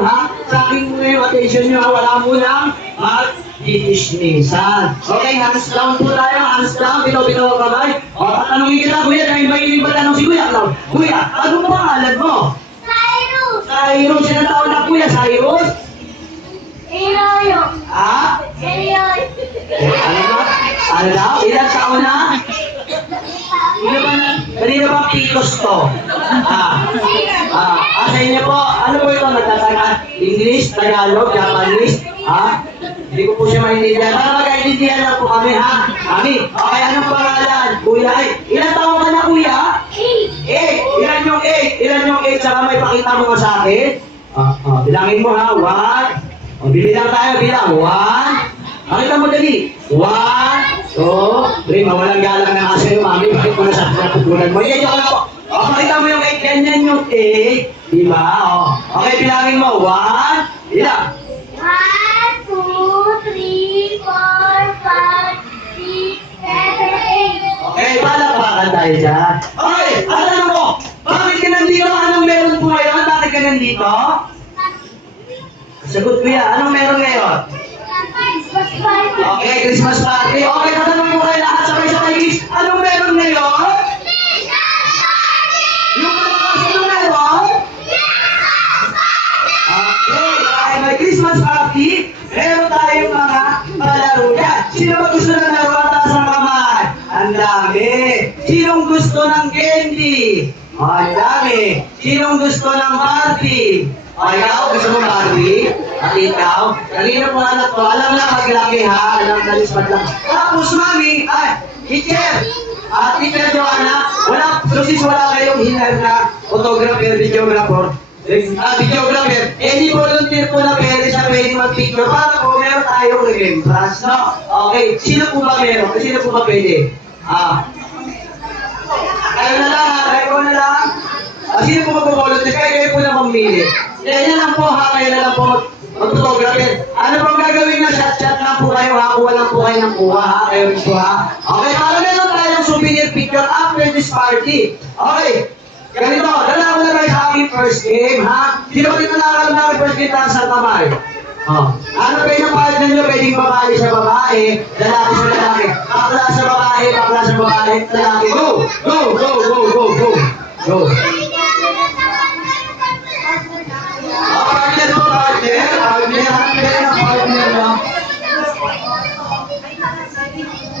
ha? Sa aking attention nyo, wala mo lang mag-dismissan. Okay, hands down po tayo, hands down, bitaw-bitaw ang kamay. O, tatanungin kita, kuya, dahil mahilig ba tanong si kuya? Kuya, ano pangalan mo? Cyrus! Cyrus, ilang taon na kuya, Cyrus? Iloyo! Ha? Iloyo! Ano ba? Ano daw? Ilang taon na? Kanina ba Picos to? Sa inyo po, ano po ito? Nagtataka? English, Tagalog, Japanese? Hindi ko po siya maintindihan. Para magkaintindihan lang po kami, ha? Kami, okay, anong pangalan? Kuya, ilang taon ka na, kuya? 8. Ilan yung 8? Ilan yung 8? Saka may pakita mo ka sa akin? Bilangin mo, ha? 1. Bibilang tayo, bilang. 1. Pakita mo dali. 1, 2, 3. Mawalang galang na kasi yung mami. Bakit mo na sa pupunan mo? Yan yung po. Pakita mo yung 8. Ganyan yung 8. Diba? Okay, bilangin mo. 1. Ilang? 1, 2, 3, 4, 5, 6, 7, 8. Okay, palakpakan tayo dyan. Okay, alam mo, bakit ka nandito? Anong meron po ngayon? Bakit ka nandito? Sagot kuya, anong meron ngayon? Christmas party! Okay, Christmas party. Okay, tatanungin mo kayo lahat sabay-sabay, guys. Anong meron ngayon? Yung malakas, anong meron? Okay, may Christmas party. Meron tayong mga palaro dyan. Sino ba gusto ng laro at taas ang kamay? Ang dami. Sinong gusto ng candy? Ang dami. Sinong gusto ng Barbie? Ikaw, gusto mo Barbie? At ikaw? Kanina po anak ko, alam na maglaki ha, alam na lispat lang. Tapos mami, teacher, teacher Joanna, wala kayong hinal na photographer, videographer, videographer, di volunteer po na pwede siya pwede mag-picture para po meron tayong remembrance, no? Okay, sino po ba meron? Sino po ba pwede? Kayo na lang, kayo na lang. Sino po mag-volunteer? Kayo po na mamili. Yan lang po ha, kayo na lang po mag-photographer. Ano pong gagawin na shot-shot lang po kayo ha, kuha lang po kayo ng kuha ha, kayo rin po ha. Okay, para meron tayong souvenir picture after this party. Okay, ganito, dala ko na kayo sa aking first game ha. Sino ba dito nakakalam na first game tayo sa kamay? Ano ba yung partner nyo? Pwedeng babae sa babae, lalaki sa lalaki, bakla sa babae, lalaki. Go! Go! Go! Go! Go! Go! Go!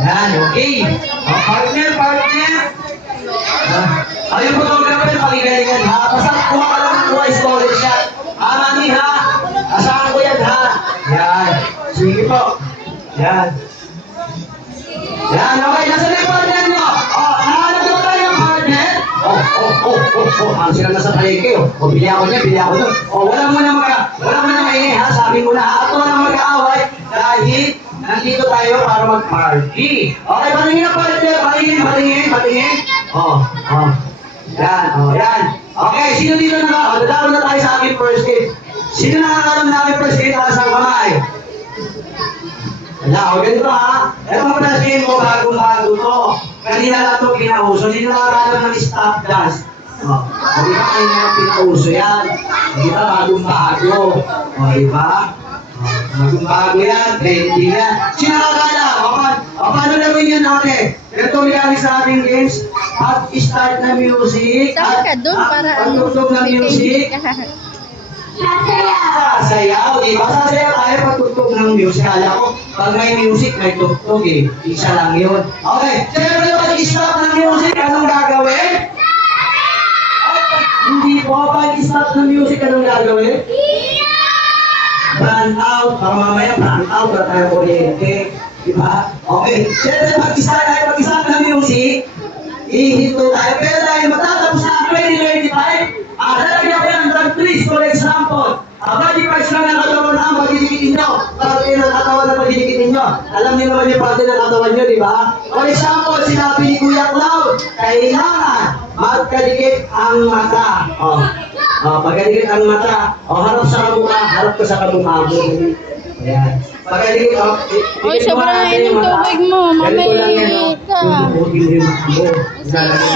Yan, okay. Partner. Ayun photographer, pakigalingan ha. Basta kuha ka lang kuha storage shot. Mami ha. Asahan ko yan ha. Yan. Sige po. Yan. Yan, okay. Nasa na yung partner nyo? Nahanap ko tayo yung partner? Ang sila nasa palengke. Bili ako niya. Wala mo na maingay ha. Sabi mo na ha. At walang mag-aaway. Dahil nandito tayo para mag-party. Okay, patingin na partner. Patingin. Yan. Okay, sino dito dadalo na tayo sa aking first aid. Sino nakakalam na aking first aid taas ang kamay? Wala, ganito ha. Ito mo na sabihin mo, bagong-bago to. Kanina lang ito pinauso. Sino nakakalam ng stop dance? Hindi ba kanina lang pinauso yan? Hindi ba bagong-bago? Diba? Bagong-bago yan, trendy yan. Sino nakakalam? Paano namin yun natin? Ito may sa ating games. Pag-start na music. Saan ka doon para pagtugtog na music. Sasayaw, di ba? Sasayaw tayo pagtugtog ng music. Kala ko, pag may music, may tugtog eh. Isa lang yun. Okay, siyempre pag-stop ng music, anong gagawin? Hindi po, pag-stop ng music, anong gagawin? Brand out. Para mamaya, brand out na tayo kuryente. Diba? Okay. Siyempre, pag-start ng music, ihinto tayo. Pero dahil matatapos na 2025, lalagyan ko ng drug trees, for example. Body parts lang ang katawan na pagdidikitin nyo. Parte ng katawan na pagdidikitin nyo. Alam niyo naman yung parte ng katawan nyo, di ba? For example, sinabi ni Kuya Cloud, kailangan magkadikit ang mata. Pagkadikit ang mata, harap sa kamukha, harap ka sa kamukha mo. Ayan. Pagkadikit, Oy, sobrang init yung tubig mo. Mamay ka.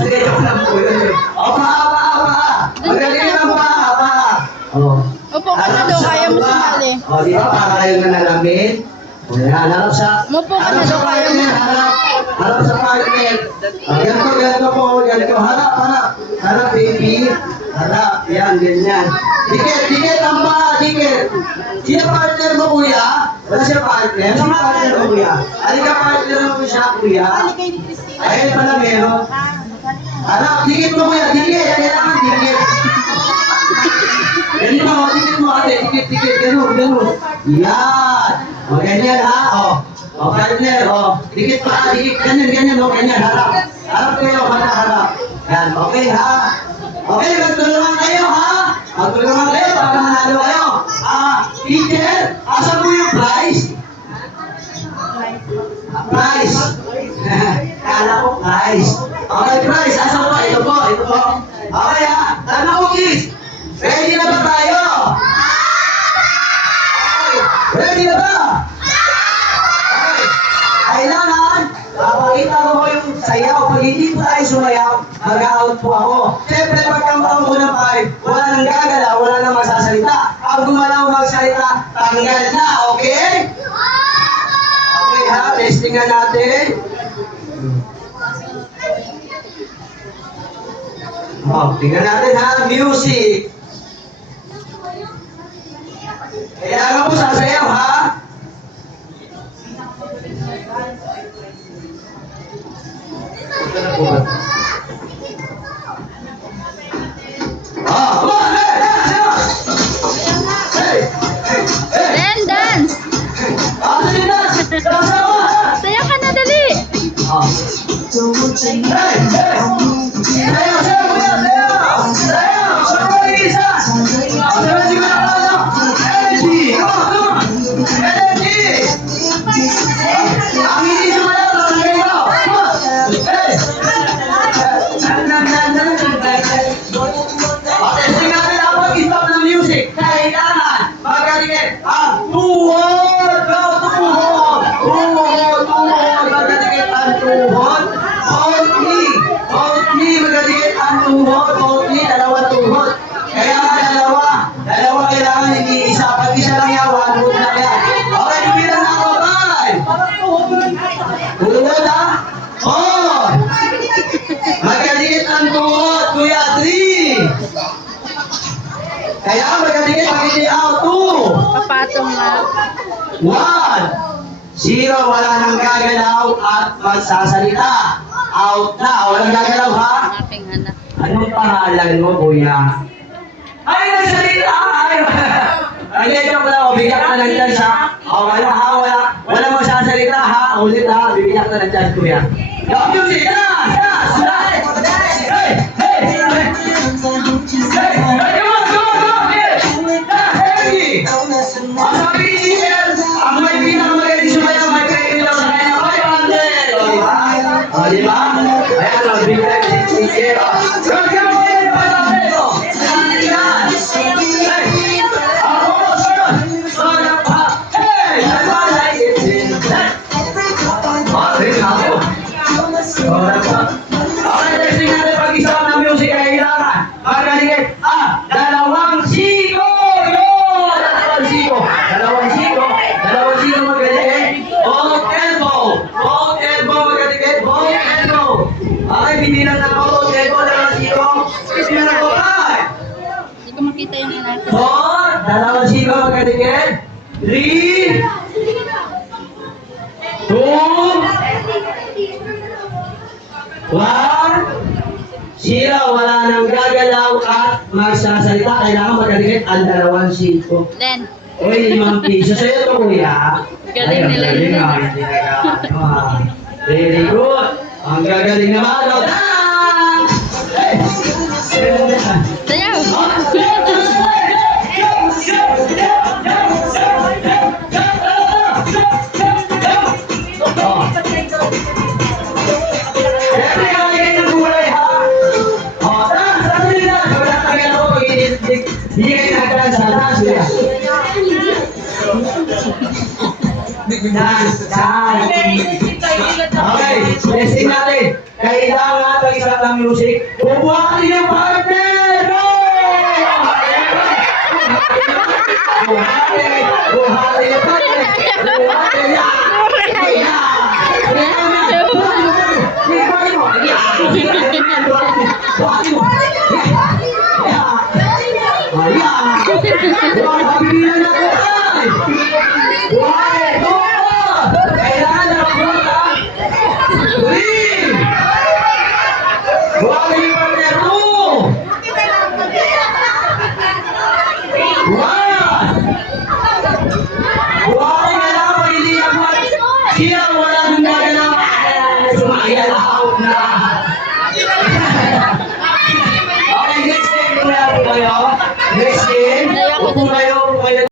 Sige, joke lang po yun. Paa. Magkadikit ang paa. Upo ka na daw, kaya mo sumali. O, di ba? Para kayo na nalamin. O, yan. Harap sa... Umupo ka na daw, kaya mo. Harap sa partner. O, ganito po. Ganito. Harap. Harap, baby. Harap. Yan, ganyan. Dikit ang paa, dikit. Sino partner mo, kuya? Wala siya partner. Sino partner mo, kuya? Halika partner mo siya, kuya. Ayun pala meron. Harap, dikit mo, kuya. Dikit. Kailangan dikit. Ganito, dikit mo, ate. Dikit. Ganun. Yan. O, ganyan, ha? O, partner, dikit pa, dikit. Ganyan, ganyan, harap. Harap kayo, harap. Yan, okay, ha? Okay, magtulungan kayo, ha? Magtulungan kayo para manalo kayo. Teacher, asan mo yung prize? Prize. Kala ko prize. Okay, prize. Asan po? Ito po. Okay, ha? Tama ko, kids. Ready na ba tayo? Ready na ba? Okay. Kailangan, pakita ko yung sayaw. Pag hindi po tayo sumayaw, mag-out po ako. Siyempre, pagkamang ko ng 5, wala nang gagalaw, wala nang magsasalita. Pag gumalaw magsalita, tanggal na, okay? Okay ha, testing nga natin. Tingnan natin ha, music. Kailangan po sasayaw ha. Ito na po ba? Come on, Then, dance! Saya ka na, dali! Dalawa kailangan, hindi isa. Pag isa lang yan, one wood na yan. Okay, bibilang na ako, bye! Ulod ha? Magkadikit ang tuhod, kuya, 3. Kaya magkadikit, magkadikit out, 2. Papatong na. 1. 0, wala nang gagalaw at magsasalita. Out na, walang gagalaw ha? Aking anak. Anong pangalan mo, kuya? Ay, nagsalita! Ay, joke lang, bigyan ka ng chance ha? Wala magsasalita ha? Ulit ha, bibigyan ka ng chance, kuya. Go, music! Yes! Hey! Come on! Hey! Ang sabi ni Jill, ang may pinakamagaling sumayaw, may pwede daw sa kanya 500! O, diba? Ayan, bigyan si Jill. Welcome mo yun, Patabelo! Okay, testing natin pag-isa ng music ay kailangan. Magkaligit, dalawang siko! Yun! Dalawang siko magkaligit. Both elbow, magkaligit. Both elbow. Okay, binilang na ako. Both elbow, dalawang siko. Binilang ako, 5. Hindi ko makita yung anak. 4, dalawang siko magkaligit. 3, 2, 1, 0, wala nang gagalaw at magsasalita. Kailangan magkaligit ang dalawang siko. Then, Uy, 5 piso sa'yo to, kuya. Galing Ay, nila ang galing, yun. Hindi nag-ano, Very good. Ang gagaling naman. Hey! sayaw! Okay, testing natin. Kailangan mag-isa ng music. Bubuhatin yung partner! Go! Siya wala nang gagalaw. Sumakaya na.